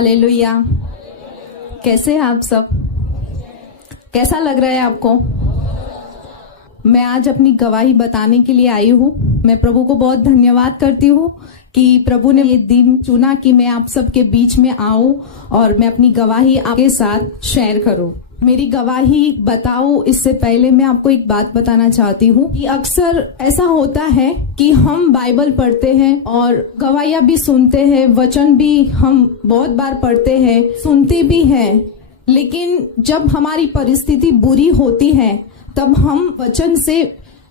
Hallelujah. कैसे हैं आप सब? कैसा लग रहा है आपको? मैं आज अपनी गवाही बताने के लिए आई हूँ। मैं प्रभु को बहुत धन्यवाद करती हूँ कि प्रभु ने ये दिन चुना कि मैं आप सबके बीच में आऊं और मैं अपनी गवाही आपके साथ शेयर करूं। मेरी गवाही बताऊं इससे पहले मैं आपको एक बात बताना चाहती हूँ कि अक्सर ऐसा होता है कि हम बाइबल पढ़ते हैं और गवाहियां भी सुनते हैं, वचन भी हम बहुत बार पढ़ते हैं, सुनते भी हैं, लेकिन जब हमारी परिस्थिति बुरी होती है तब हम वचन से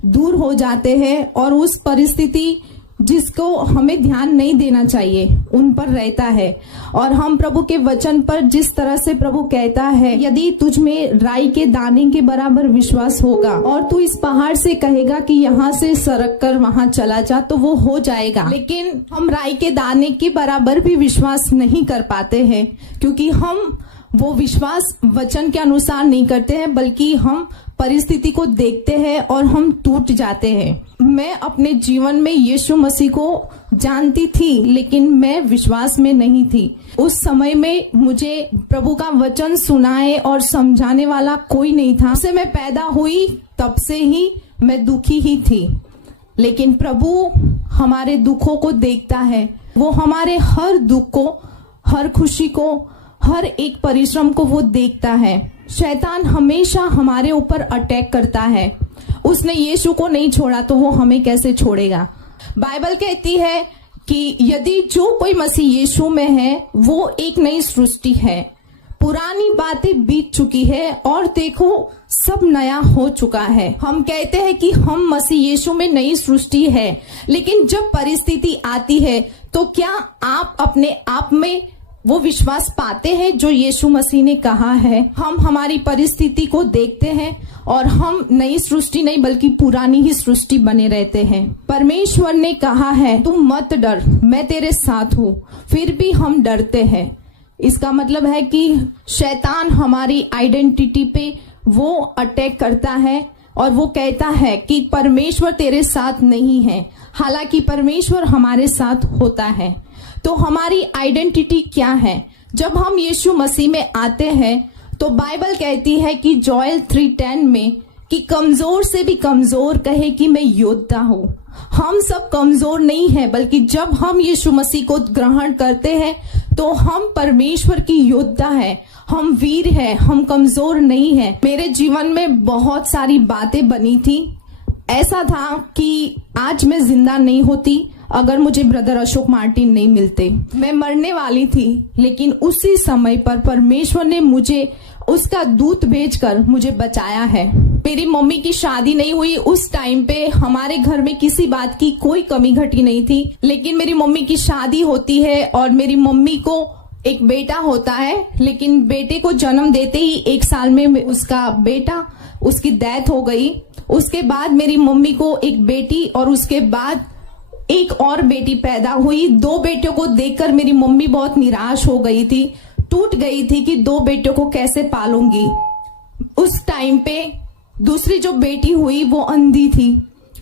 दूर हो जाते हैं और उस परिस्थिति जिसको हमें ध्यान नहीं देना चाहिए उन पर रहता है। और हम प्रभु के वचन पर जिस तरह से प्रभु कहता है, यदि तुझ में राई के दाने के बराबर विश्वास होगा और तू इस पहाड़ से कहेगा कि यहाँ से सरक कर वहाँ चला जा, तो वो हो जाएगा। लेकिन हम राई के दाने के बराबर भी विश्वास नहीं कर पाते हैं, क्योंकि हम वो विश्वास वचन के अनुसार नहीं करते हैं, बल्कि हम परिस्थिति को देखते हैं और हम टूट जाते हैं। मैं अपने जीवन में यीशु मसीह को जानती थी, लेकिन मैं विश्वास में नहीं थी। उस समय में मुझे प्रभु का वचन सुनाए और समझाने वाला कोई नहीं था। जब से मैं पैदा हुई तब से ही मैं दुखी ही थी, लेकिन प्रभु हमारे दुखों को देखता है। वो हमारे हर दुख को, हर खुशी को, हर एक परिश्रम को वो देखता है। शैतान हमेशा हमारे ऊपर अटैक करता है। उसने यीशु को नहीं छोड़ा तो वो हमें कैसे छोड़ेगा? बाइबल कहती है कि यदि जो कोई मसीह यीशु में है वो एक नई सृष्टि है, पुरानी बातें बीत चुकी है और देखो सब नया हो चुका है। हम कहते हैं कि हम मसीह यीशु में नई सृष्टि है, लेकिन जब परिस्थिति आती है तो क्या आप अपने आप में वो विश्वास पाते हैं जो यीशु मसीह ने कहा है? हम हमारी परिस्थिति को देखते हैं और हम नई सृष्टि नहीं बल्कि पुरानी ही सृष्टि बने रहते हैं। परमेश्वर ने कहा है तुम मत डर, मैं तेरे साथ हूँ, फिर भी हम डरते हैं। इसका मतलब है कि शैतान हमारी आइडेंटिटी पे वो अटैक करता है और वो कहता है कि परमेश्वर तेरे साथ नहीं है, हालांकि परमेश्वर हमारे साथ होता है। तो हमारी आइडेंटिटी क्या है? जब हम यीशु मसीह में आते हैं तो बाइबल कहती है कि जोएल 3:10 में कि कमजोर से भी कमजोर कहे कि मैं योद्धा हूँ। हम सब कमजोर नहीं है, बल्कि जब हम यीशु मसीह को ग्रहण करते हैं तो हम परमेश्वर की योद्धा है, हम वीर है, हम कमजोर नहीं है। मेरे जीवन में बहुत सारी बातें बनी थी। ऐसा था कि आज मैं जिंदा नहीं होती अगर मुझे ब्रदर अशोक मार्टिन नहीं मिलते। मैं मरने वाली थी, लेकिन उसी समय पर परमेश्वर ने मुझे उसका दूत भेजकर मुझे बचाया है। मेरी मम्मी की शादी नहीं हुई उस टाइम पे, हमारे घर में किसी बात की कोई कमी घटी नहीं थी, लेकिन मेरी मम्मी की शादी होती है और मेरी मम्मी को एक बेटा होता है, लेकिन बेटे को जन्म देते ही 1 साल में उसका बेटा, उसकी डेथ हो गई। उसके बाद मेरी मम्मी को एक बेटी और उसके बाद एक और बेटी पैदा हुई। 2 बेटियों को देखकर मेरी मम्मी बहुत निराश हो गई थी, टूट गई थी कि 2 बेटियों को कैसे पालूंगी। उस टाइम पे दूसरी जो बेटी हुई वो अंधी थी,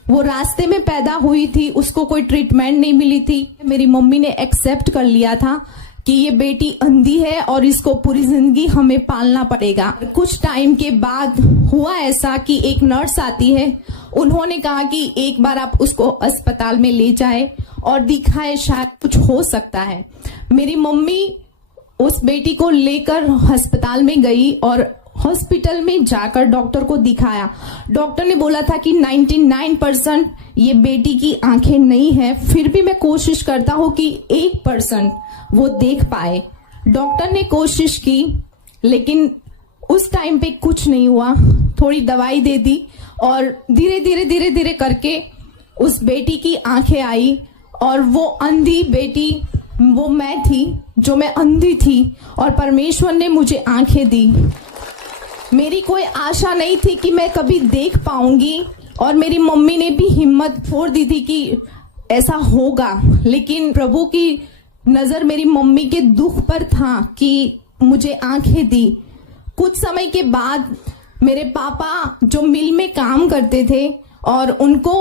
वो रास्ते में पैदा हुई थी, उसको कोई ट्रीटमेंट नहीं मिली थी। मेरी मम्मी ने एक्सेप्ट कर लिया था कि ये बेटी अंधी है और इसको पूरी जिंदगी हमें पालना पड़ेगा। कुछ टाइम के बाद हुआ ऐसा कि एक नर्स आती है, उन्होंने कहा कि एक बार आप उसको अस्पताल में ले जाए और दिखाए, शायद कुछ हो सकता है। मेरी मम्मी उस बेटी को लेकर अस्पताल में गई और हॉस्पिटल में जाकर डॉक्टर को दिखाया। डॉक्टर ने बोला था कि 99% ये बेटी की आंखें नहीं है, फिर भी मैं कोशिश करता हूँ कि 1% वो देख पाए। डॉक्टर ने कोशिश की, लेकिन उस टाइम पे कुछ नहीं हुआ। थोड़ी दवाई दे दी और धीरे धीरे करके उस बेटी की आंखें आई और वो अंधी बेटी वो मैं थी, जो मैं अंधी थी, और परमेश्वर ने मुझे आंखें दी। मेरी कोई आशा नहीं थी कि मैं कभी देख पाऊंगी और मेरी मम्मी ने भी हिम्मत छोड़ दी थी कि ऐसा होगा, लेकिन प्रभु की नजर मेरी मम्मी के दुख पर था कि मुझे आंखें दी। कुछ समय के बाद मेरे पापा जो मिल में काम करते थे और उनको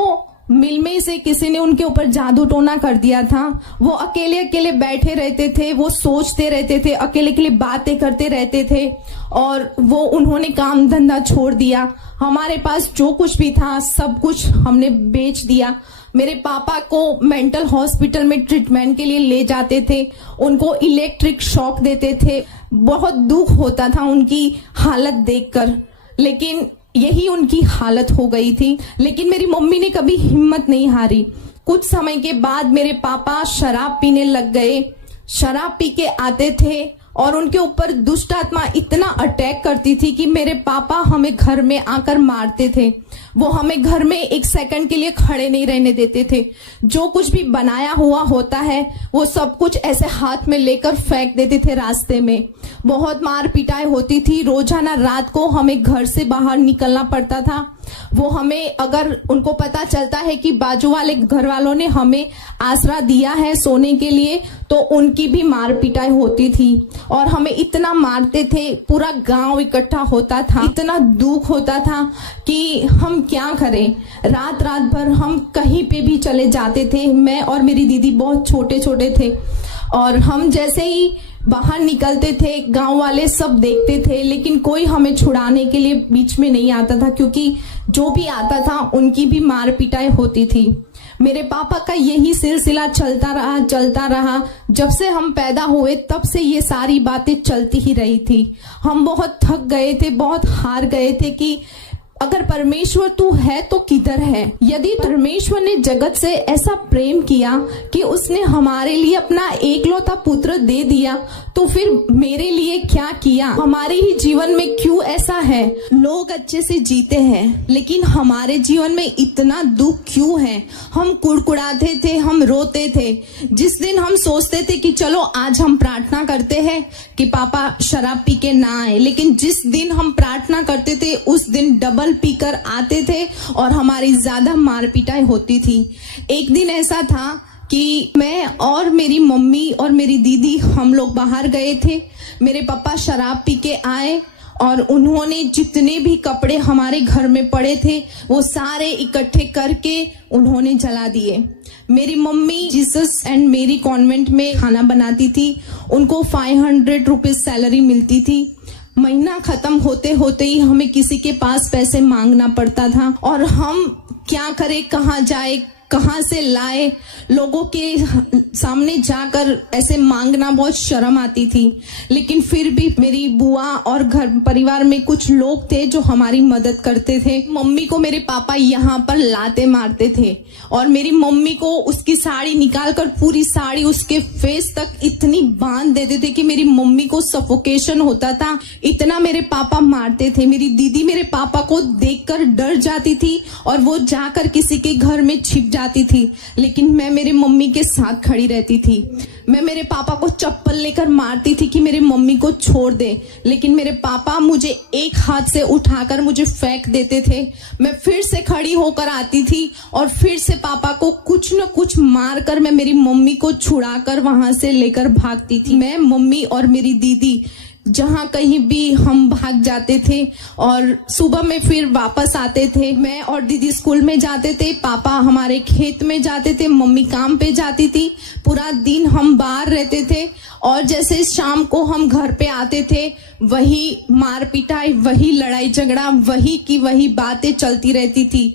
मिल में से किसी ने उनके ऊपर जादू टोना कर दिया था। वो अकेले अकेले बैठे रहते थे, वो सोचते रहते थे, अकेले अकेले बातें करते रहते थे और वो उन्होंने काम धंधा छोड़ दिया। हमारे पास जो कुछ भी था सब कुछ हमने बेच दिया। मेरे पापा को मेंटल हॉस्पिटल में ट्रीटमेंट के लिए ले जाते थे, उनको इलेक्ट्रिक शॉक देते थे। बहुत दुख होता था उनकी हालत देखकर, लेकिन यही उनकी हालत हो गई थी। लेकिन मेरी मम्मी ने कभी हिम्मत नहीं हारी। कुछ समय के बाद मेरे पापा शराब पीने लग गए। शराब पी के आते थे और उनके ऊपर दुष्ट आत्मा इतना अटैक करती थी कि मेरे पापा हमें घर में आकर मारते थे। वो हमें घर में एक सेकंड के लिए खड़े नहीं रहने देते थे। जो कुछ भी बनाया हुआ होता है वो सब कुछ ऐसे हाथ में लेकर फेंक देते थे रास्ते में। बहुत मार पिटाई होती थी। रोजाना रात को हमें घर से बाहर निकलना पड़ता था। वो हमें, अगर उनको पता चलता है कि बाजू वाले घर वालों ने हमें आसरा दिया है सोने के लिए, तो उनकी भी मार पिटाई होती थी और हमें इतना मारते थे। पूरा गांव इकट्ठा होता था। इतना दुख होता था कि हम क्या करें। रात रात भर हम कहीं पे भी चले जाते थे। मैं और मेरी दीदी बहुत छोटे छोटे थे और हम जैसे ही बाहर निकलते थे गांव वाले सब देखते थे, लेकिन कोई हमें छुड़ाने के लिए बीच में नहीं आता था, क्योंकि जो भी आता था उनकी भी मार पिटाई होती थी। मेरे पापा का यही सिलसिला चलता रहा। जब से हम पैदा हुए तब से ये सारी बातें चलती ही रही थी। हम बहुत थक गए थे, बहुत हार गए थे कि अगर परमेश्वर तू है तो किधर है। यदि परमेश्वर ने जगत से ऐसा प्रेम किया कि उसने हमारे लिए अपना एकलौता पुत्र दे दिया, तो फिर मेरे लिए क्या किया। हमारे ही जीवन में क्यों ऐसा है। लोग अच्छे से जीते हैं लेकिन हमारे जीवन में इतना दुख क्यों है। हम कुड़कुड़ाते थे, हम रोते थे। जिस दिन हम सोचते थे कि चलो आज हम प्रार्थना करते हैं कि पापा शराब पी के ना आए, लेकिन जिस दिन हम प्रार्थना करते थे उस दिन डबल पीकर आते थे और हमारी ज्यादा मार पिटाई होती थी। एक दिन ऐसा था कि मैं और मेरी मम्मी और मेरी दीदी हम लोग बाहर गए थे। मेरे पापा शराब पी के आए और उन्होंने जितने भी कपड़े हमारे घर में पड़े थे वो सारे इकट्ठे करके उन्होंने जला दिए। मेरी मम्मी जीसस एंड मेरी कॉन्वेंट में खाना बनाती थी। उनको 500 रुपीज सैलरी मिलती थी। महीना खत्म होते होते ही हमें किसी के पास पैसे मांगना पड़ता था और हम क्या करें, कहाँ जाए, कहाँ से लाए। लोगों के सामने जाकर ऐसे मांगना बहुत शर्म आती थी। लेकिन फिर भी मेरी बुआ और घर परिवार में कुछ लोग थे जो हमारी मदद करते थे। मम्मी को मेरे पापा यहाँ पर लाते मारते थे और मेरी मम्मी को उसकी साड़ी निकालकर पूरी साड़ी उसके फेस तक इतनी बांध देते थे कि मेरी मम्मी को सफोकेशन होता था। इतना मेरे पापा मारते थे। मेरी दीदी मेरे पापा को देखकर डर जाती थी और वो जाकर किसी के घर में छिप जाती थी, लेकिन मैं मेरे मम्मी के साथ खड़ी रहती थी। मैं मेरे पापा को चप्पल लेकर मारती थी कि मेरे मम्मी को छोड़ दे, लेकिन मेरे पापा मुझे एक हाथ से उठाकर मुझे फेंक देते थे। मैं फिर से खड़ी होकर आती थी और फिर से पापा को कुछ न कुछ मारकर मैं मेरी मम्मी को छुड़ाकर वहां से लेकर भागती थी। मैं, मम्मी और मेरी दीदी जहाँ कहीं भी हम भाग जाते थे और सुबह में फिर वापस आते थे। मैं और दीदी स्कूल में जाते थे, पापा हमारे खेत में जाते थे, मम्मी काम पे जाती थी। पूरा दिन हम बाहर रहते थे और जैसे शाम को हम घर पे आते थे वही मार पिटाई, वही लड़ाई झगड़ा, वही की वही बातें चलती रहती थी।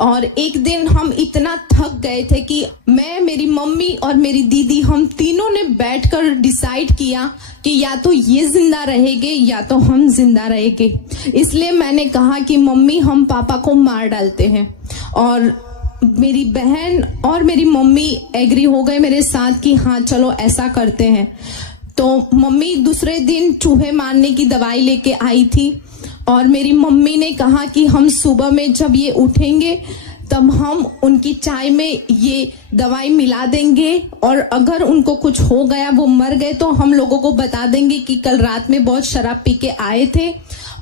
और एक दिन हम इतना थक गए थे कि मैं, मेरी मम्मी और मेरी दीदी हम तीनों ने बैठकर डिसाइड किया कि या तो ये जिंदा रहेंगे या तो हम जिंदा रहेंगे। इसलिए मैंने कहा कि मम्मी हम पापा को मार डालते हैं। और मेरी बहन और मेरी मम्मी एग्री हो गए मेरे साथ कि हाँ चलो ऐसा करते हैं। तो मम्मी दूसरे दिन चूहे मारने की दवाई लेके आई थी और मेरी मम्मी ने कहा कि हम सुबह में जब ये उठेंगे तब हम उनकी चाय में ये दवाई मिला देंगे और अगर उनको कुछ हो गया, वो मर गए, तो हम लोगों को बता देंगे कि कल रात में बहुत शराब पी के आए थे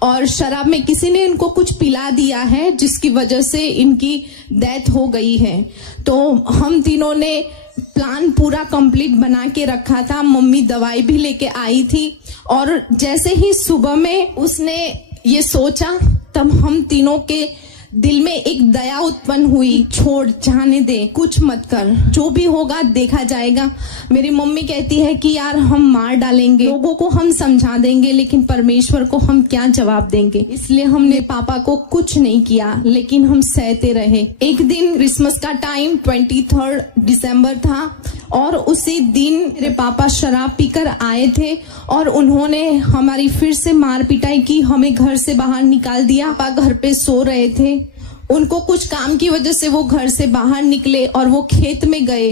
और शराब में किसी ने इनको कुछ पिला दिया है जिसकी वजह से इनकी डेथ हो गई है। तो हम तीनों ने प्लान पूरा कंप्लीट बना के रखा था। मम्मी दवाई भी लेके आई थी और जैसे ही सुबह में उसने ये सोचा तब हम तीनों के दिल में एक दया उत्पन्न हुई, छोड़, जाने दे, कुछ मत कर, जो भी होगा देखा जाएगा। मेरी मम्मी कहती है कि यार हम मार डालेंगे, लोगों को हम समझा देंगे, लेकिन परमेश्वर को हम क्या जवाब देंगे। इसलिए हमने पापा को कुछ नहीं किया, लेकिन हम सहते रहे। एक दिन क्रिसमस का टाइम 23 दिसंबर था और उसी दिन मेरे पापा शराब पीकर आए थे और उन्होंने हमारी फिर से मार पिटाई की, हमें घर से बाहर निकाल दिया। पापा घर पे सो रहे थे, उनको कुछ काम की वजह से वो घर से बाहर निकले और वो खेत में गए।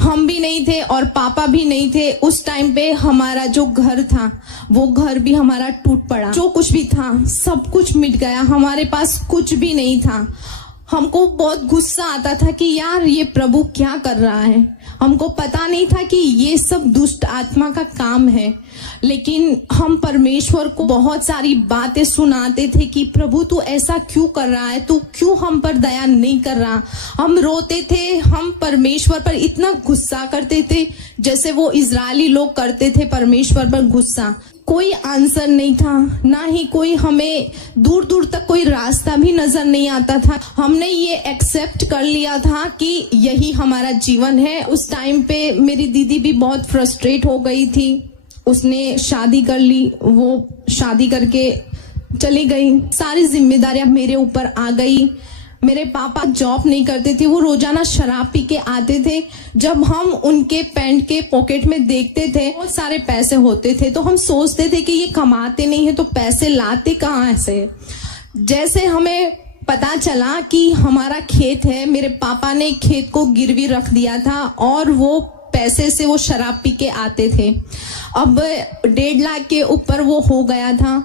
हम भी नहीं थे और पापा भी नहीं थे। उस टाइम पे हमारा जो घर था वो घर भी हमारा टूट पड़ा, जो कुछ भी था सब कुछ मिट गया, हमारे पास कुछ भी नहीं था। हमको बहुत गुस्सा आता था कि यार ये प्रभु क्या कर रहा है। हमको पता नहीं था कि ये सब दुष्ट आत्मा का काम है, लेकिन हम परमेश्वर को बहुत सारी बातें सुनाते थे कि प्रभु तू ऐसा क्यों कर रहा है, तू क्यों हम पर दया नहीं कर रहा। हम रोते थे, हम परमेश्वर पर इतना गुस्सा करते थे जैसे वो इजरायली लोग करते थे परमेश्वर पर गुस्सा। कोई आंसर नहीं था, ना ही कोई, हमें दूर दूर तक कोई रास्ता भी नजर नहीं आता था। हमने ये एक्सेप्ट कर लिया था कि यही हमारा जीवन है। उस टाइम पे मेरी दीदी भी बहुत फ्रस्ट्रेट हो गई थी, उसने शादी कर ली, वो शादी करके चली गई, सारी जिम्मेदारियां मेरे ऊपर आ गई। मेरे पापा जॉब नहीं करते थे, वो रोजाना शराब पी के आते थे। जब हम उनके पैंट के पॉकेट में देखते थे बहुत सारे पैसे होते थे, तो हम सोचते थे कि ये कमाते नहीं है तो पैसे लाते कहाँ से। जैसे हमें पता चला कि हमारा खेत है, मेरे पापा ने खेत को गिरवी रख दिया था और वो पैसे से वो शराब पी के आते थे। अब 1.5 लाख के ऊपर वो हो गया था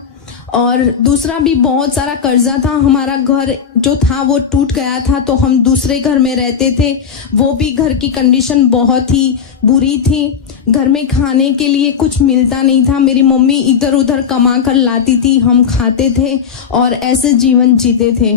और दूसरा भी बहुत सारा कर्जा था। हमारा घर जो था वो टूट गया था, तो हम दूसरे घर में रहते थे। वो भी घर की कंडीशन बहुत ही बुरी थी, घर में खाने के लिए कुछ मिलता नहीं था। मेरी मम्मी इधर उधर कमा कर लाती थी, हम खाते थे और ऐसे जीवन जीते थे।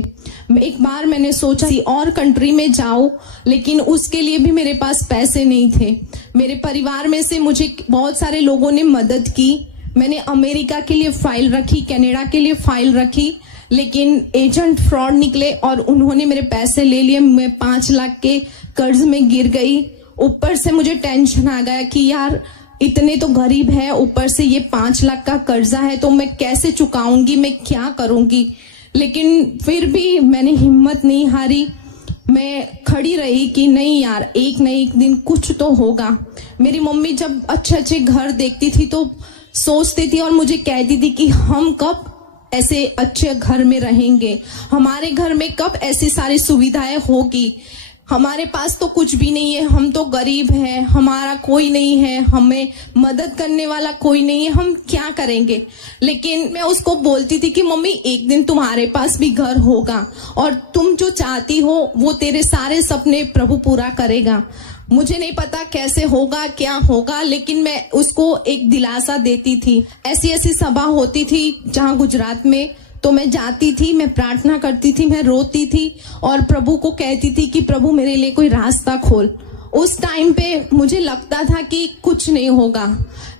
एक बार मैंने सोचा और कंट्री में जाऊं, लेकिन उसके लिए भी मेरे पास पैसे नहीं थे। मेरे परिवार में से मुझे बहुत सारे लोगों ने मदद की। मैंने अमेरिका के लिए फाइल रखी, कनाडा के लिए फाइल रखी, लेकिन एजेंट फ्रॉड निकले और उन्होंने मेरे पैसे ले लिए। मैं 5 लाख के कर्ज में गिर गई। ऊपर से मुझे टेंशन आ गया कि यार इतने तो गरीब है, ऊपर से ये 5 लाख का कर्जा है, तो मैं कैसे चुकाऊंगी, मैं क्या करूंगी। लेकिन फिर भी मैंने हिम्मत नहीं हारी, मैं खड़ी रही कि नहीं यार, एक न एक दिन कुछ तो होगा। मेरी मम्मी जब अच्छे अच्छे घर देखती थी तो सोचती थी और मुझे कहती थी कि हम कब ऐसे अच्छे घर में रहेंगे, हमारे घर में कब ऐसी सारी सुविधाएं होगी। हमारे पास तो कुछ भी नहीं है, हम तो गरीब हैं, हमारा कोई नहीं है, हमें मदद करने वाला कोई नहीं है, हम क्या करेंगे। लेकिन मैं उसको बोलती थी कि मम्मी एक दिन तुम्हारे पास भी घर होगा और तुम जो चाहती हो वो तेरे सारे सपने प्रभु पूरा करेगा। मुझे नहीं पता कैसे होगा, क्या होगा, लेकिन मैं उसको एक दिलासा देती थी। ऐसी ऐसी सभा होती थी जहाँ गुजरात में, तो मैं जाती थी, मैं प्रार्थना करती थी, मैं रोती थी और प्रभु को कहती थी कि प्रभु मेरे लिए कोई रास्ता खोल। उस टाइम पे मुझे लगता था कि कुछ नहीं होगा,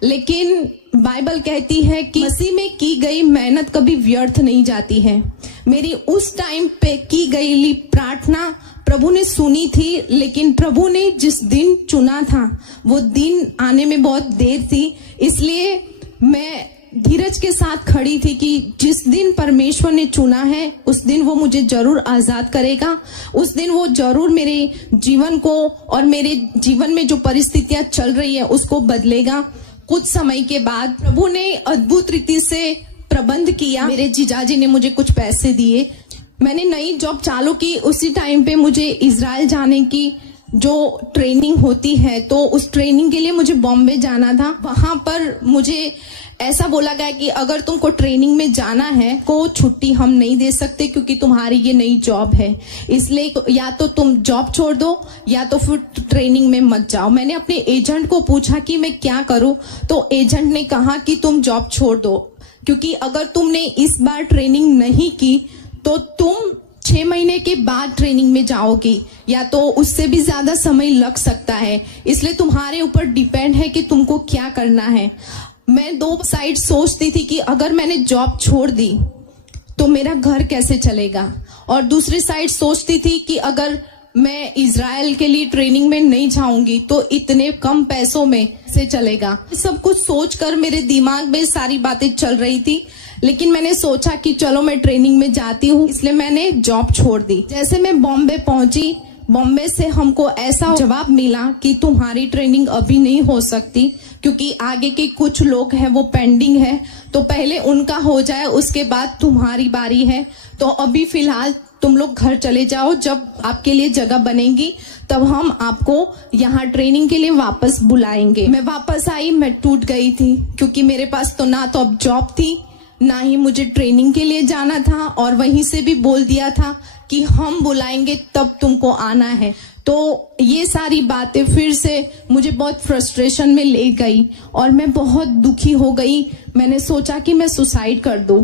लेकिन बाइबल कहती है कि मसीह में की गई मेहनत कभी व्यर्थ नहीं जाती है। मेरी उस टाइम पे की गई प्रार्थना प्रभु ने सुनी थी, लेकिन प्रभु ने जिस दिन चुना था वो दिन आने में बहुत देर थी। इसलिए मैं धीरज के साथ खड़ी थी कि जिस दिन परमेश्वर ने चुना है उस दिन वो मुझे जरूर आजाद करेगा, उस दिन वो जरूर मेरे जीवन को और मेरे जीवन में जो परिस्थितियां चल रही है उसको बदलेगा। कुछ समय के बाद प्रभु ने अद्भुत रीति से प्रबंध किया। मेरे जीजाजी ने मुझे कुछ पैसे दिए, मैंने नई जॉब चालू की। उसी टाइम पे मुझे इजराइल जाने की जो ट्रेनिंग होती है, तो उस ट्रेनिंग के लिए मुझे बॉम्बे जाना था। वहां पर मुझे ऐसा बोला गया कि अगर तुमको ट्रेनिंग में जाना है को छुट्टी हम नहीं दे सकते क्योंकि तुम्हारी ये नई जॉब है, इसलिए या तो तुम जॉब छोड़ दो या तो फिर ट्रेनिंग में मत जाओ। मैंने अपने एजेंट को पूछा कि मैं क्या करूं, तो एजेंट ने कहा कि तुम जॉब छोड़ दो, क्योंकि अगर तुमने इस बार ट्रेनिंग नहीं की तो तुम 6 महीने के बाद ट्रेनिंग में जाओगी या तो उससे भी ज्यादा समय लग सकता है, इसलिए तुम्हारे ऊपर डिपेंड है कि तुमको क्या करना है। मैं 2 साइड सोचती थी कि अगर मैंने जॉब छोड़ दी तो मेरा घर कैसे चलेगा। और दूसरी साइड सोचती थी कि अगर मैं इजराइल के लिए ट्रेनिंग में नहीं जाऊंगी तो इतने कम पैसों में से चलेगा। सब कुछ सोचकर मेरे दिमाग में सारी बातें चल रही थी, लेकिन मैंने सोचा कि चलो मैं ट्रेनिंग में जाती हूँ, इसलिए मैंने जॉब छोड़ दी। जैसे मैं बॉम्बे पहुंची, बॉम्बे से हमको ऐसा जवाब मिला कि तुम्हारी ट्रेनिंग अभी नहीं हो सकती क्योंकि आगे के कुछ लोग हैं वो पेंडिंग है, तो पहले उनका हो जाए उसके बाद तुम्हारी बारी है। तो अभी फिलहाल तुम लोग घर चले जाओ, जब आपके लिए जगह बनेगी तब हम आपको यहाँ ट्रेनिंग के लिए वापस बुलाएंगे। मैं वापस आई, मैं टूट गई थी क्योंकि मेरे पास तो ना तो अब जॉब थी, ना ही मुझे ट्रेनिंग के लिए जाना था, और वहीं से भी बोल दिया था कि हम बुलाएंगे तब तुमको आना है। तो ये सारी बातें फिर से मुझे बहुत फ्रस्ट्रेशन में ले गई और मैं बहुत दुखी हो गई। मैंने सोचा कि मैं सुसाइड कर दूं।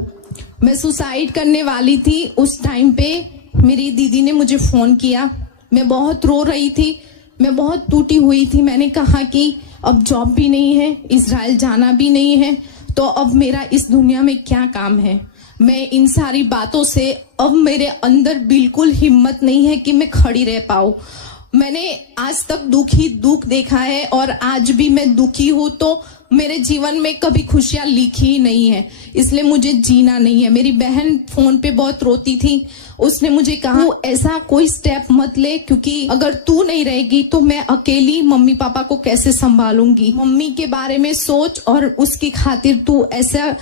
मैं सुसाइड करने वाली थी। उस टाइम पे मेरी दीदी ने मुझे फोन किया। मैं बहुत रो रही थी, मैं बहुत टूटी हुई थी। मैंने कहा कि अब जॉब भी नहीं है, इजराइल जाना भी नहीं है, तो अब मेरा इस दुनिया में क्या काम है। मैं इन सारी बातों से अब मेरे अंदर बिल्कुल हिम्मत नहीं है कि मैं खड़ी रह पाऊं। मैंने आज तक दुख देखा है और आज भी मैं दुखी हूं, तो मेरे जीवन में कभी खुशियां लिखी ही नहीं है, इसलिए मुझे जीना नहीं है। मेरी बहन फोन पे बहुत रोती थी, उसने मुझे कहा ऐसा कोई स्टेप मत ले क्योंकि अगर तू नहीं रहेगी तो मैं अकेली मम्मी पापा को कैसे संभालूंगी। मम्मी के बारे में सोच और उसकी खातिर तू ऐसा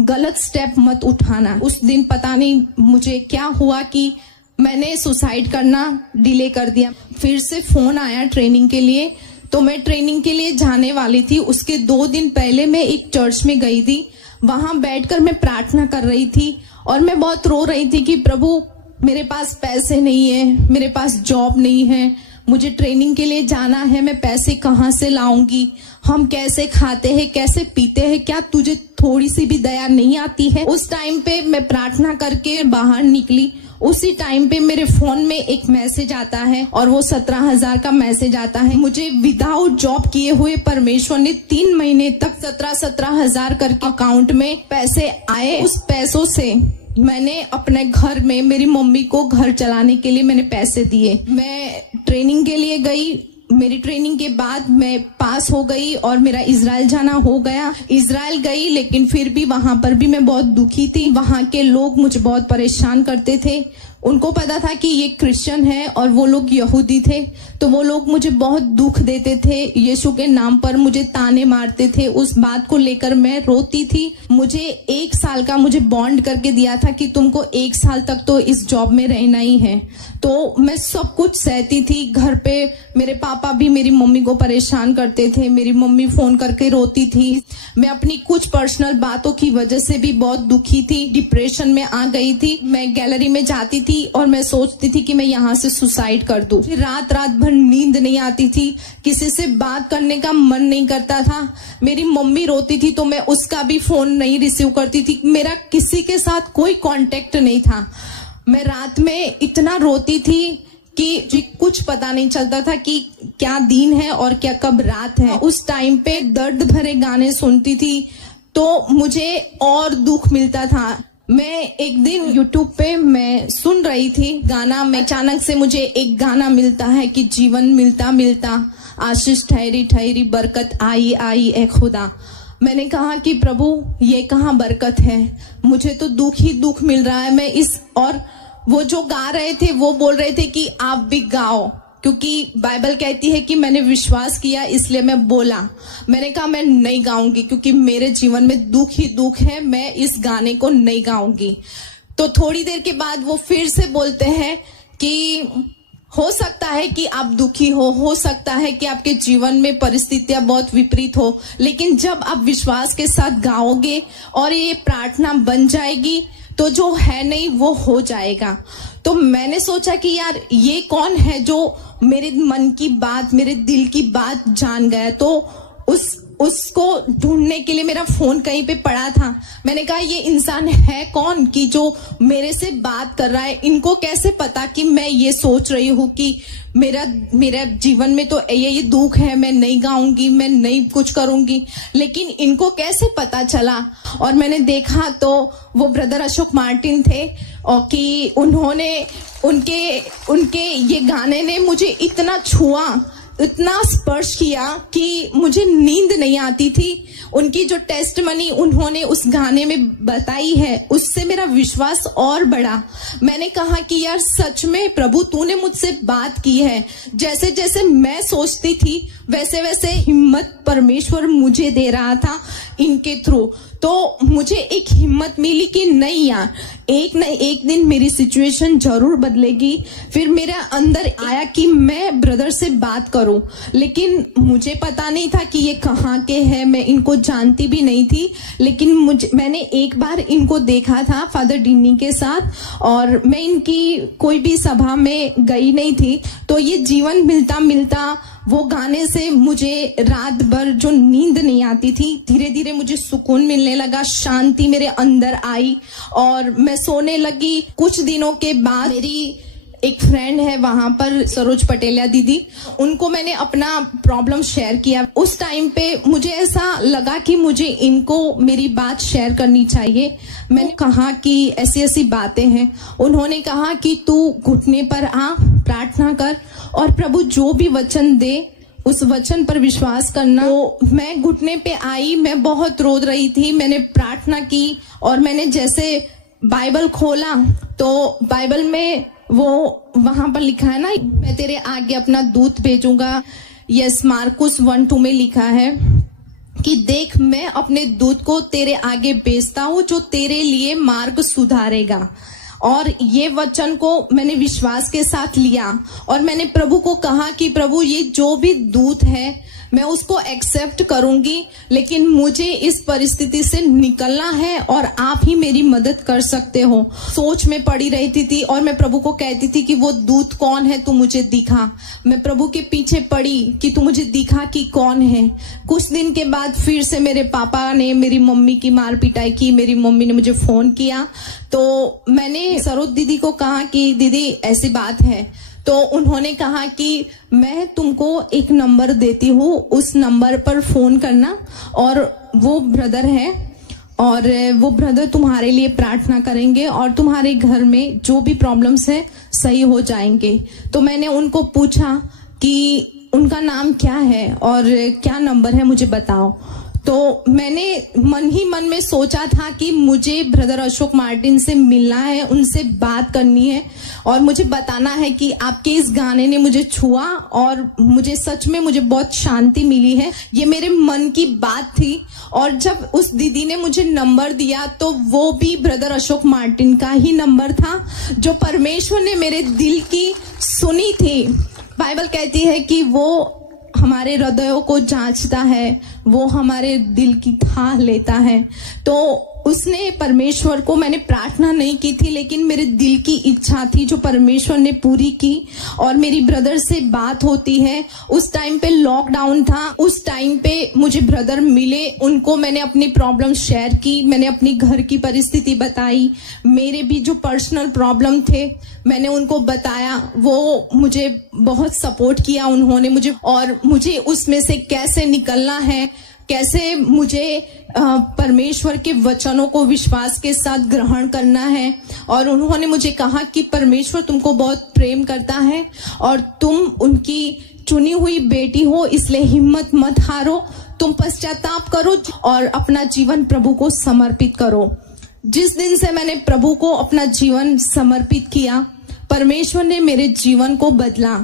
गलत स्टेप मत उठाना। उस दिन पता नहीं मुझे क्या हुआ कि मैंने सुसाइड करना डिले कर दिया। फिर से फोन आया ट्रेनिंग के लिए, तो मैं ट्रेनिंग के लिए जाने वाली थी। उसके 2 दिन पहले मैं एक चर्च में गई थी, वहां बैठकर मैं प्रार्थना कर रही थी और मैं बहुत रो रही थी कि प्रभु मेरे पास पैसे नहीं है, मेरे पास जॉब नहीं है, मुझे ट्रेनिंग के लिए जाना है, मैं पैसे कहाँ से लाऊंगी, हम कैसे खाते हैं कैसे पीते हैं, क्या तुझे थोड़ी सी भी दया नहीं आती है। उस टाइम पे मैं प्रार्थना करके बाहर निकली, उसी टाइम पे मेरे फोन में एक मैसेज आता है और वो 17,000 का मैसेज आता है। मुझे विदाउट जॉब किए हुए परमेश्वर ने 3 महीने तक 17,000 करके अकाउंट में पैसे आए। उस पैसों से मैंने अपने घर में मेरी मम्मी को घर चलाने के लिए मैंने पैसे दिए। मैं ट्रेनिंग के लिए गई, मेरी ट्रेनिंग के बाद मैं पास हो गई और मेरा इजराइल जाना हो गया। इजराइल गई, लेकिन फिर भी वहां पर भी मैं बहुत दुखी थी। वहां के लोग मुझे बहुत परेशान करते थे। उनको पता था कि ये क्रिश्चियन है और वो लोग यहूदी थे, तो वो लोग मुझे बहुत दुख देते थे, यीशु के नाम पर मुझे ताने मारते थे। उस बात को लेकर मैं रोती थी। मुझे 1 साल का मुझे बॉन्ड करके दिया था कि तुमको 1 साल तक तो इस जॉब में रहना ही है, तो मैं सब कुछ सहती थी। घर पे मेरे पापा भी मेरी मम्मी को परेशान करते थे, मेरी मम्मी फोन करके रोती थी। मैं अपनी कुछ पर्सनल बातों की वजह से भी बहुत दुखी थी, डिप्रेशन में आ गई थी। मैं गैलरी में जाती थी और मैं सोचती थी कि मैं यहाँ से सुसाइड कर दूं। रात भर नींद नहीं आती थी, किसी से बात करने का मन नहीं करता था। मेरी मम्मी रोती थी तो मैं उसका भी फोन नहीं रिसीव करती थी। मेरा किसी के साथ कोई कांटेक्ट नहीं था। मैं रात में इतना रोती थी कि कुछ पता नहीं चलता था कि क्या दिन है और क्या कब रात है। उस टाइम पे दर्द भरे गाने सुनती थी तो मुझे और दुख मिलता था। मैं एक दिन YouTube पे मैं सुन रही थी गाना, मैं अचानक से मुझे एक गाना मिलता है कि जीवन मिलता मिलता आशीष ठहरी ठहरी बरकत आई आई ए खुदा। मैंने कहा कि प्रभु ये कहाँ बरकत है, मुझे तो दुख ही दुख मिल रहा है। मैं इस और वो जो गा रहे थे वो बोल रहे थे कि आप भी गाओ, क्योंकि बाइबल कहती है कि मैंने विश्वास किया इसलिए मैं बोला। मैंने कहा मैं नहीं गाऊंगी क्योंकि मेरे जीवन में दुख ही दुख है, मैं इस गाने को नहीं गाऊंगी। तो थोड़ी देर के बाद वो फिर से बोलते हैं कि हो सकता है कि आप दुखी हो सकता है कि आपके जीवन में परिस्थितियां बहुत विपरीत हो, लेकिन जब आप विश्वास के साथ गाओगे और ये प्रार्थना बन जाएगी तो जो है नहीं वो हो जाएगा। तो मैंने सोचा कि यार ये कौन है जो मेरे मन की बात, मेरे दिल की बात जान गया। तो उस उसको ढूंढने के लिए मेरा फोन कहीं पे पड़ा था। मैंने कहा ये इंसान है कौन कि जो मेरे से बात कर रहा है, इनको कैसे पता कि मैं ये सोच रही हूँ कि मेरा जीवन में तो ये दुख है, मैं नहीं गाऊंगी, मैं नहीं कुछ करूंगी, लेकिन इनको कैसे पता चला। और मैंने देखा तो वो ब्रदर अशोक मार्टिन थे और कि उनके ये गाने ने मुझे इतना छुआ, इतना स्पर्श किया कि मुझे नींद नहीं आती थी। उनकी जो टेस्टमनी उन्होंने उस गाने में बताई है, उससे मेरा विश्वास और बढ़ा। मैंने कहा कि यार सच में प्रभु तूने मुझसे बात की है। जैसे जैसे मैं सोचती थी वैसे वैसे हिम्मत परमेश्वर मुझे दे रहा था इनके थ्रू। तो मुझे एक हिम्मत मिली कि नहीं यार, एक न एक दिन मेरी सिचुएशन जरूर बदलेगी। फिर मेरे अंदर आया कि मैं ब्रदर से बात करूं, लेकिन मुझे पता नहीं था कि ये कहाँ के हैं, मैं इनको जानती भी नहीं थी। लेकिन मैंने एक बार इनको देखा था फादर डिन्नी के साथ, और मैं इनकी कोई भी सभा में गई नहीं थी। तो ये जीवन मिलता मिलता वो गाने से मुझे रात भर जो नींद नहीं आती थी, धीरे धीरे मुझे सुकून मिलने लगा, शांति मेरे अंदर आई और मैं सोने लगी। कुछ दिनों के बाद मेरी एक फ्रेंड है वहां पर, सरोज पटेलिया दीदी, उनको मैंने अपना प्रॉब्लम शेयर किया। उस टाइम पे मुझे ऐसा लगा कि मुझे इनको मेरी बात शेयर करनी चाहिए। मैंने कहा कि ऐसी ऐसी बातें हैं। उन्होंने कहा कि तू घुटने पर आ, प्रार्थना कर और प्रभु जो भी वचन दे उस वचन पर विश्वास करना। तो मैं घुटने पे आई, मैं बहुत रो रही थी। मैंने प्रार्थना की और मैंने जैसे बाइबल खोला तो बाइबल में वो वहां पर लिखा है ना, मैं तेरे आगे अपना दूत भेजूंगा। यस, मार्कुस 1:2 में लिखा है कि देख मैं अपने दूत को तेरे आगे भेजता हूँ जो तेरे लिए मार्ग सुधारेगा। और ये वचन को मैंने विश्वास के साथ लिया और मैंने प्रभु को कहा कि प्रभु ये जो भी दूत है मैं उसको एक्सेप्ट करूंगी, लेकिन मुझे इस परिस्थिति से निकलना है और आप ही मेरी मदद कर सकते हो। सोच में पड़ी रहती थी और मैं प्रभु को कहती थी कि वो दूत कौन है, तू मुझे दिखा। मैं प्रभु के पीछे पड़ी कि तू मुझे दिखा कि कौन है। कुछ दिन के बाद फिर से मेरे पापा ने मेरी मम्मी की मार पिटाई की। मेरी मम्मी ने मुझे फोन किया तो मैंने सरोज दीदी को कहा कि दीदी ऐसी बात है। तो उन्होंने कहा कि मैं तुमको एक नंबर देती हूँ, उस नंबर पर फोन करना और वो ब्रदर है और वो ब्रदर तुम्हारे लिए प्रार्थना करेंगे और तुम्हारे घर में जो भी प्रॉब्लम्स है सही हो जाएंगे। तो मैंने उनको पूछा कि उनका नाम क्या है और क्या नंबर है, मुझे बताओ। तो मैंने मन ही मन में सोचा था कि मुझे ब्रदर अशोक मार्टिन से मिलना है, उनसे बात करनी है और मुझे बताना है कि आपके इस गाने ने मुझे छुआ और मुझे सच में मुझे बहुत शांति मिली है। ये मेरे मन की बात थी। और जब उस दीदी ने मुझे नंबर दिया तो वो भी ब्रदर अशोक मार्टिन का ही नंबर था जो परमेश्वर ने मेरे दिल की सुनी थी। बाइबल कहती है कि वो हमारे हृदयों को जांचता है, वो हमारे दिल की थाह लेता है। तो उसने परमेश्वर को, मैंने प्रार्थना नहीं की थी लेकिन मेरे दिल की इच्छा थी जो परमेश्वर ने पूरी की और मेरी ब्रदर से बात होती है। उस टाइम पे लॉकडाउन था, उस टाइम पे मुझे ब्रदर मिले, उनको मैंने अपनी प्रॉब्लम शेयर की, मैंने अपनी घर की परिस्थिति बताई, मेरे भी जो पर्सनल प्रॉब्लम थे मैंने उनको बताया। वो मुझे बहुत सपोर्ट किया उन्होंने मुझे, और मुझे उसमें से कैसे निकलना है, कैसे मुझे परमेश्वर के वचनों को विश्वास के साथ ग्रहण करना है। और उन्होंने मुझे कहा कि परमेश्वर तुमको बहुत प्रेम करता है और तुम उनकी चुनी हुई बेटी हो, इसलिए हिम्मत मत हारो, तुम पश्चाताप करो और अपना जीवन प्रभु को समर्पित करो। जिस दिन से मैंने प्रभु को अपना जीवन समर्पित किया, परमेश्वर ने मेरे जीवन को बदला।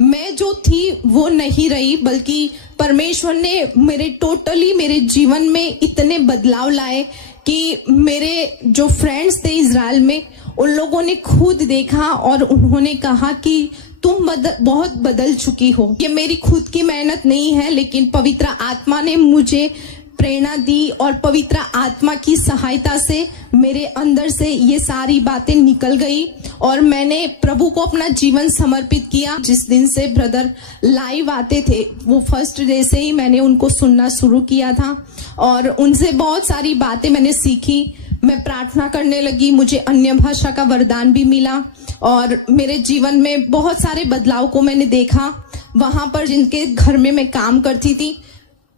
मैं जो थी वो नहीं रही, बल्कि परमेश्वर ने मेरे जीवन में इतने बदलाव लाए कि मेरे जो फ्रेंड्स थे इजराइल में, उन लोगों ने खुद देखा और उन्होंने कहा कि तुम बहुत बदल चुकी हो। ये मेरी खुद की मेहनत नहीं है, लेकिन पवित्र आत्मा ने मुझे प्रेरणा दी और पवित्र आत्मा की सहायता से मेरे अंदर से ये सारी बातें निकल गई और मैंने प्रभु को अपना जीवन समर्पित किया। जिस दिन से ब्रदर लाइव आते थे वो फर्स्ट डे से ही मैंने उनको सुनना शुरू किया था और उनसे बहुत सारी बातें मैंने सीखी। मैं प्रार्थना करने लगी, मुझे अन्य भाषा का वरदान भी मिला और मेरे जीवन में बहुत सारे बदलाव को मैंने देखा। वहां पर जिनके घर में मैं काम करती थी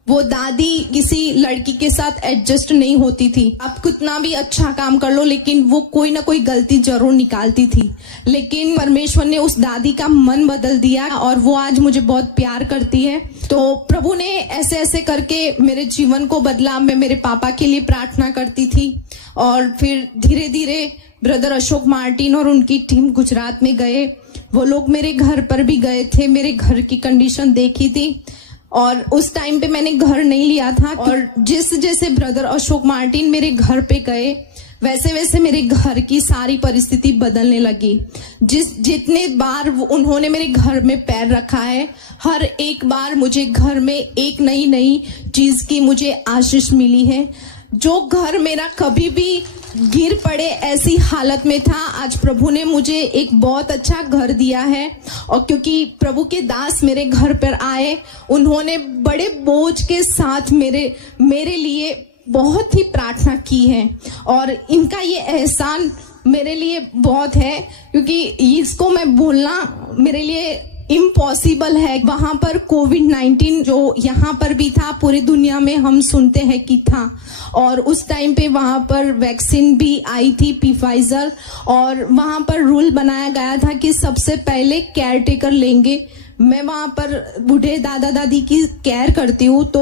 वो दादी किसी लड़की के साथ एडजस्ट नहीं होती थी। आप कितना भी अच्छा काम कर लो लेकिन वो कोई ना कोई गलती जरूर निकालती थी। लेकिन परमेश्वर ने उस दादी का मन बदल दिया और वो आज मुझे बहुत प्यार करती है। तो प्रभु ने ऐसे ऐसे करके मेरे जीवन को बदला। मैं मेरे पापा के लिए प्रार्थना करती थी और फिर धीरे धीरे ब्रदर अशोक मार्टिन और उनकी टीम गुजरात में गए। वो लोग मेरे घर पर भी गए थे, मेरे घर की कंडीशन देखी थी और उस टाइम पे मैंने घर नहीं लिया था। और जैसे ब्रदर अशोक मार्टिन मेरे घर पे गए वैसे वैसे मेरे घर की सारी परिस्थिति बदलने लगी। जितने बार उन्होंने मेरे घर में पैर रखा है हर एक बार मुझे घर में एक नई चीज की मुझे आशीष मिली है। जो घर मेरा कभी भी गिर पड़े ऐसी हालत में था, आज प्रभु ने मुझे एक बहुत अच्छा घर दिया है। और क्योंकि प्रभु के दास मेरे घर पर आए, उन्होंने बड़े बोझ के साथ मेरे लिए बहुत ही प्रार्थना की है और इनका ये एहसान मेरे लिए बहुत है क्योंकि इसको मैं बोलना मेरे लिए इम्पॉसिबल है। वहां पर कोविड-19 जो यहाँ पर भी था, पूरी दुनिया में हम सुनते हैं कि था और उस टाइम पे वहां पर वैक्सीन भी आई थी Pfizer और वहां पर रूल बनाया गया था कि सबसे पहले केयर टेकर लेंगे। मैं वहां पर बूढ़े दादा दादी की केयर करती हूँ तो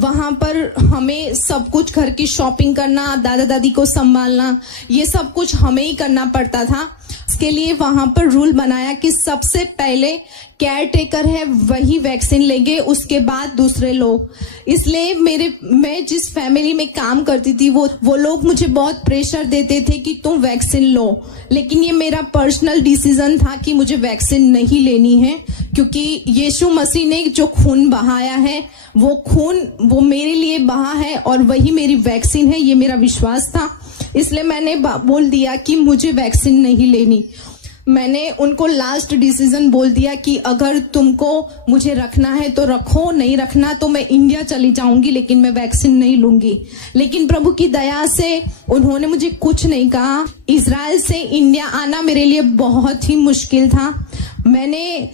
वहां पर हमें सब कुछ घर की शॉपिंग करना, दादा दादी को संभालना, ये सब कुछ हमें ही करना पड़ता था। इसके लिए वहां पर रूल बनाया कि सबसे पहले केयर टेकर है वही वैक्सीन लेंगे, उसके बाद दूसरे लोग। इसलिए मैं जिस फैमिली में काम करती थी वो लोग मुझे बहुत प्रेशर देते थे कि तुम वैक्सीन लो, लेकिन ये मेरा पर्सनल डिसीजन था कि मुझे वैक्सीन नहीं लेनी है क्योंकि यीशु मसीह ने जो खून बहाया है वो खून वो मेरे लिए बहा है और वही मेरी वैक्सीन है, ये मेरा विश्वास था। इसलिए मैंने बोल दिया कि मुझे वैक्सीन नहीं लेनी। मैंने उनको लास्ट डिसीजन बोल दिया कि अगर तुमको मुझे रखना है तो रखो, नहीं रखना तो मैं इंडिया चली जाऊंगी, लेकिन मैं वैक्सीन नहीं लूंगी। लेकिन प्रभु की दया से उन्होंने मुझे कुछ नहीं कहा। इजराइल से इंडिया आना मेरे लिए बहुत ही मुश्किल था। मैंने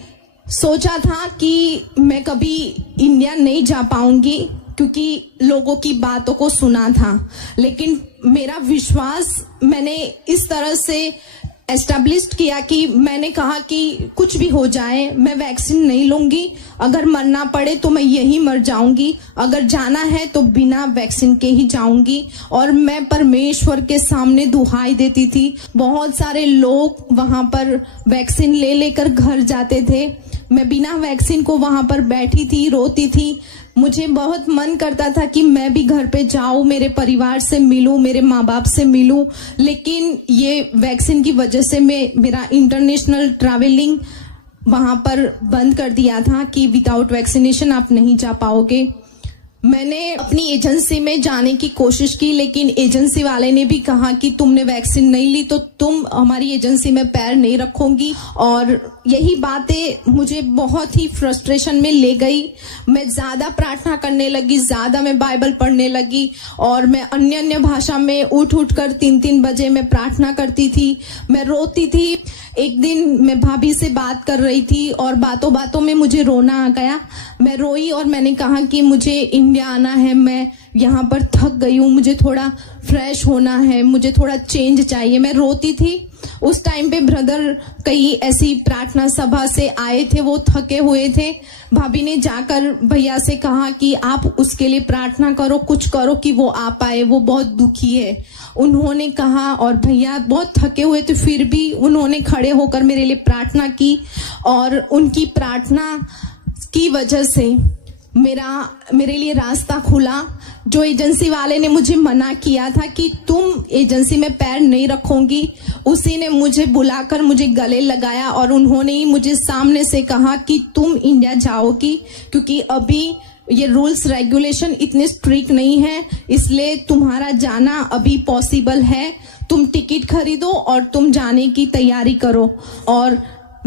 सोचा था कि मैं कभी इंडिया नहीं जा पाऊंगी क्योंकि लोगों की बातों को सुना था, लेकिन मेरा विश्वास मैंने इस तरह से एस्टैब्लिश किया कि मैंने कहा कि कुछ भी हो जाए मैं वैक्सीन नहीं लूंगी। अगर मरना पड़े तो मैं यहीं मर जाऊंगी, अगर जाना है तो बिना वैक्सीन के ही जाऊंगी। और मैं परमेश्वर के सामने दुहाई देती थी। बहुत सारे लोग वहां पर वैक्सीन ले लेकर घर जाते थे, मैं बिना वैक्सीन को वहां पर बैठी थी, रोती थी। मुझे बहुत मन करता था कि मैं भी घर पे जाऊं, मेरे परिवार से मिलूं, मेरे माँ बाप से मिलूं, लेकिन ये वैक्सीन की वजह से मेरा इंटरनेशनल ट्रैवलिंग वहां पर बंद कर दिया था कि विदाउट वैक्सीनेशन आप नहीं जा पाओगे। मैंने अपनी एजेंसी में जाने की कोशिश की, लेकिन एजेंसी वाले ने भी कहा कि तुमने वैक्सीन नहीं ली तो तुम हमारी एजेंसी में पैर नहीं रखोगी। और यही बातें मुझे बहुत ही फ्रस्ट्रेशन में ले गई। मैं ज्यादा प्रार्थना करने लगी, ज्यादा मैं बाइबल पढ़ने लगी और मैं अन्य भाषा में उठ कर 3-3 बजे मैं प्रार्थना करती थी, मैं रोती थी। एक दिन मैं भाभी से बात कर रही थी और बातों बातों में मुझे रोना आ गया। मैं रोई और मैंने कहा कि मुझे इंडिया आना है, मैं यहाँ पर थक गई हूँ, मुझे थोड़ा फ्रेश होना है, मुझे थोड़ा चेंज चाहिए। मैं रोती थी। उस टाइम पे ब्रदर कई ऐसी प्रार्थना सभा से आए थे, वो थके हुए थे। भाभी ने जाकर भैया से कहा कि आप उसके लिए प्रार्थना करो, कुछ करो कि वो आ पाए, वो बहुत दुखी है। उन्होंने कहा और भैया बहुत थके हुए थे, फिर भी उन्होंने खड़े होकर मेरे लिए प्रार्थना की और उनकी प्रार्थना की वजह से मेरे लिए रास्ता खुला। जो एजेंसी वाले ने मुझे मना किया था कि तुम एजेंसी में पैर नहीं रखोगी, उसी ने मुझे बुलाकर मुझे गले लगाया और उन्होंने ही मुझे सामने से कहा कि तुम इंडिया जाओगी, क्योंकि अभी ये रूल्स रेगुलेशन इतने स्ट्रिक्ट नहीं है, इसलिए तुम्हारा जाना अभी पॉसिबल है। तुम टिकट खरीदो और तुम जाने की तैयारी करो। और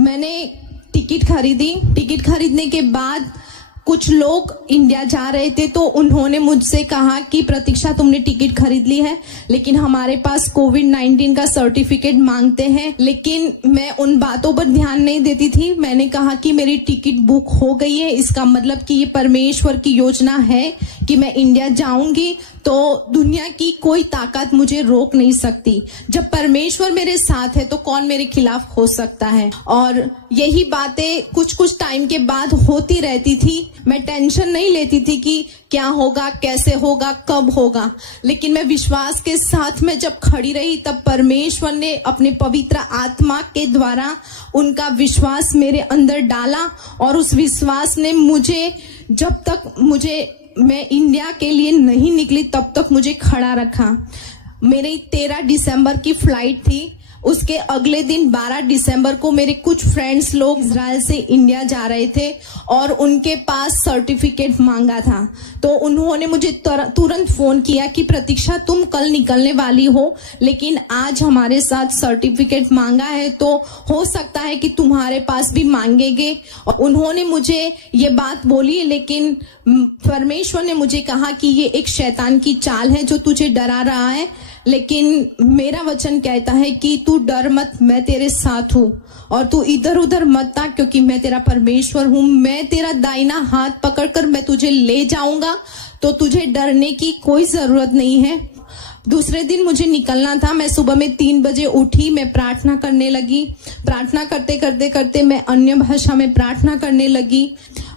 मैंने टिकट खरीदी। टिकट खरीदने के बाद कुछ लोग इंडिया जा रहे थे, तो उन्होंने मुझसे कहा कि प्रतीक्षा तुमने टिकट खरीद ली है, लेकिन हमारे पास कोविड-19 का सर्टिफिकेट मांगते हैं। लेकिन मैं उन बातों पर ध्यान नहीं देती थी। मैंने कहा कि मेरी टिकट बुक हो गई है, इसका मतलब कि ये परमेश्वर की योजना है कि मैं इंडिया जाऊंगी, तो दुनिया की कोई ताकत मुझे रोक नहीं सकती। जब परमेश्वर मेरे साथ है तो कौन मेरे खिलाफ हो सकता है। और यही बातें कुछ कुछ टाइम के बाद होती रहती थी। मैं टेंशन नहीं लेती थी कि क्या होगा, कैसे होगा, कब होगा, लेकिन मैं विश्वास के साथ में जब खड़ी रही तब परमेश्वर ने अपने पवित्र आत्मा के द्वारा उनका विश्वास मेरे अंदर डाला। और उस विश्वास ने मुझे जब तक मैं इंडिया के लिए नहीं निकली तब तक मुझे खड़ा रखा। मेरी 13 दिसंबर की फ्लाइट थी। उसके अगले दिन 12 दिसंबर को मेरे कुछ फ्रेंड्स लोग इजराइल से इंडिया जा रहे थे और उनके पास सर्टिफिकेट मांगा था। तो उन्होंने मुझे तुरंत फोन किया कि प्रतीक्षा तुम कल निकलने वाली हो, लेकिन आज हमारे साथ सर्टिफिकेट मांगा है, तो हो सकता है कि तुम्हारे पास भी मांगेंगे। और उन्होंने मुझे ये बात बोली, लेकिन परमेश्वर ने मुझे कहा कि ये एक शैतान की चाल है जो तुझे डरा रहा है, लेकिन मेरा वचन कहता है कि तू डर मत, मैं तेरे साथ हूँ और तू इधर उधर मत ता, क्योंकि मैं तेरा परमेश्वर हूँ। मैं तेरा दाहिना हाथ पकड़कर मैं तुझे ले जाऊंगा, तो तुझे डरने की कोई जरूरत नहीं है। दूसरे दिन मुझे निकलना था। मैं सुबह में 3 बजे उठी, मैं प्रार्थना करने लगी। प्रार्थना करते करते करते मैं अन्य भाषा में प्रार्थना करने लगी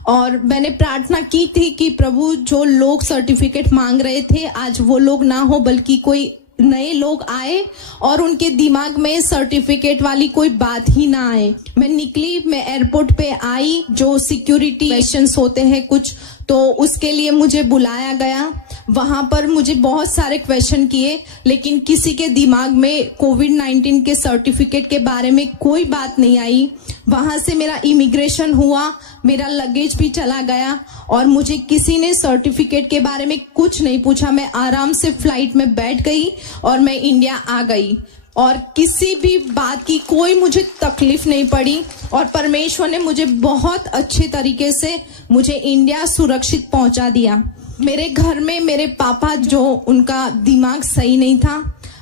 और मैंने प्रार्थना की थी कि प्रभु जो लोग सर्टिफिकेट मांग रहे थे आज वो लोग ना हो, बल्कि कोई नए लोग आए और उनके दिमाग में सर्टिफिकेट वाली कोई बात ही ना आए। मैं निकली, मैं एयरपोर्ट पे आई। जो सिक्योरिटी क्वेश्चंस होते हैं कुछ, तो उसके लिए मुझे बुलाया गया। वहां पर मुझे बहुत सारे क्वेश्चन किए, लेकिन किसी के दिमाग में कोविड-19 के सर्टिफिकेट के बारे में कोई बात नहीं आई। वहां से मेरा इमिग्रेशन हुआ, मेरा लगेज भी चला गया और मुझे किसी ने सर्टिफिकेट के बारे में कुछ नहीं पूछा। मैं आराम से फ्लाइट में बैठ गई और मैं इंडिया आ गई और किसी भी बात की कोई मुझे तकलीफ नहीं पड़ी। और परमेश्वर ने मुझे बहुत अच्छे तरीके से मुझे इंडिया सुरक्षित पहुंचा दिया। मेरे घर में मेरे पापा, जो उनका दिमाग सही नहीं था,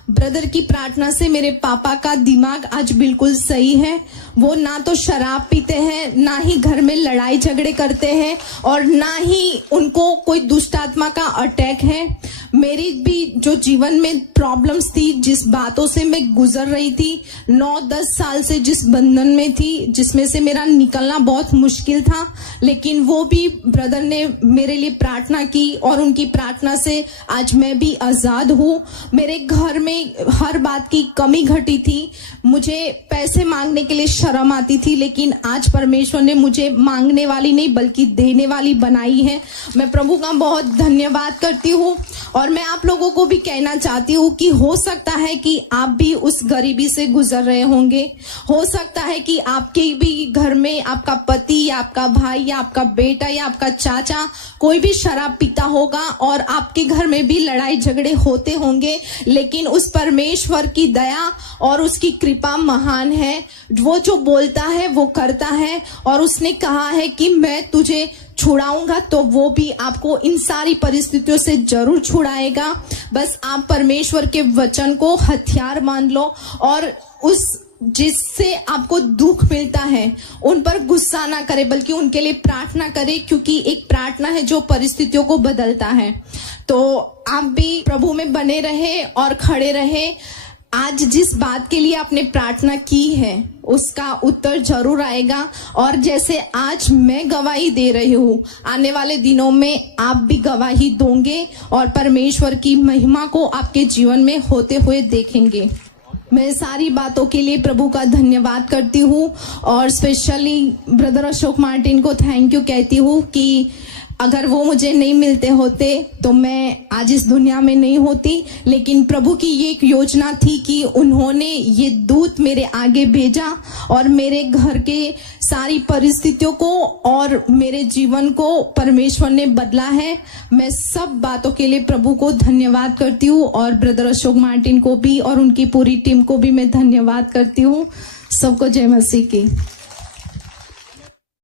ब्रदर की प्रार्थना से मेरे पापा का दिमाग आज बिल्कुल सही है। वो ना तो शराब पीते हैं, ना ही घर में लड़ाई झगड़े करते हैं और ना ही उनको कोई दुष्ट आत्मा का अटैक है। मेरी भी जो जीवन में प्रॉब्लम्स थी, जिस बातों से मैं गुजर रही थी, 9-10 साल से जिस बंधन में थी, जिसमें से मेरा निकलना बहुत मुश्किल था, लेकिन वो भी ब्रदर ने मेरे लिए प्रार्थना की और उनकी प्रार्थना से आज मैं भी आजाद हूँ। मेरे घर में हर बात की कमी घटी थी। मुझे पैसे मांगने के लिए शर्म आती थी, लेकिन आज परमेश्वर ने मुझे मांगने वाली नहीं बल्कि देने वाली बनाई है। मैं प्रभु का बहुत धन्यवाद करती हूँ और मैं आप लोगों को भी कहना चाहती हूँ कि हो सकता है कि आप भी उस गरीबी से गुजर रहे होंगे। हो सकता है कि आपके भी घर में आपका पति या आपका भाई या आपका बेटा या आपका चाचा कोई भी शराब पीता होगा और आपके घर में भी लड़ाई झगड़े होते होंगे, लेकिन उस परमेश्वर की दया और उसकी कृपा महान है। वो जो बोलता है वो करता है और उसने कहा है कि मैं तुझे छुड़ाऊंगा, तो वो भी आपको इन सारी परिस्थितियों से जरूर छुड़ाएगा। बस आप परमेश्वर के वचन को हथियार मान लो और उस जिससे आपको दुख मिलता है उन पर गुस्सा ना करे, बल्कि उनके लिए प्रार्थना करे, क्योंकि एक प्रार्थना है जो परिस्थितियों को बदलता है। तो आप भी प्रभु में बने रहे और खड़े रहे। आज जिस बात के लिए आपने प्रार्थना की है उसका उत्तर जरूर आएगा और जैसे आज मैं गवाही दे रही हूँ, आने वाले दिनों में आप भी गवाही दोगे और परमेश्वर की महिमा को आपके जीवन में होते हुए देखेंगे। मैं सारी बातों के लिए प्रभु का धन्यवाद करती हूँ और स्पेशली ब्रदर अशोक मार्टिन को थैंक यू कहती हूँ कि अगर वो मुझे नहीं मिलते होते तो मैं आज इस दुनिया में नहीं होती, लेकिन प्रभु की ये एक योजना थी कि उन्होंने ये दूत मेरे आगे भेजा और मेरे घर के सारी परिस्थितियों को और मेरे जीवन को परमेश्वर ने बदला है। मैं सब बातों के लिए प्रभु को धन्यवाद करती हूँ और ब्रदर अशोक मार्टिन को भी और उनकी पूरी टीम को भी मैं धन्यवाद करती हूँ। सबको जय मसीह की।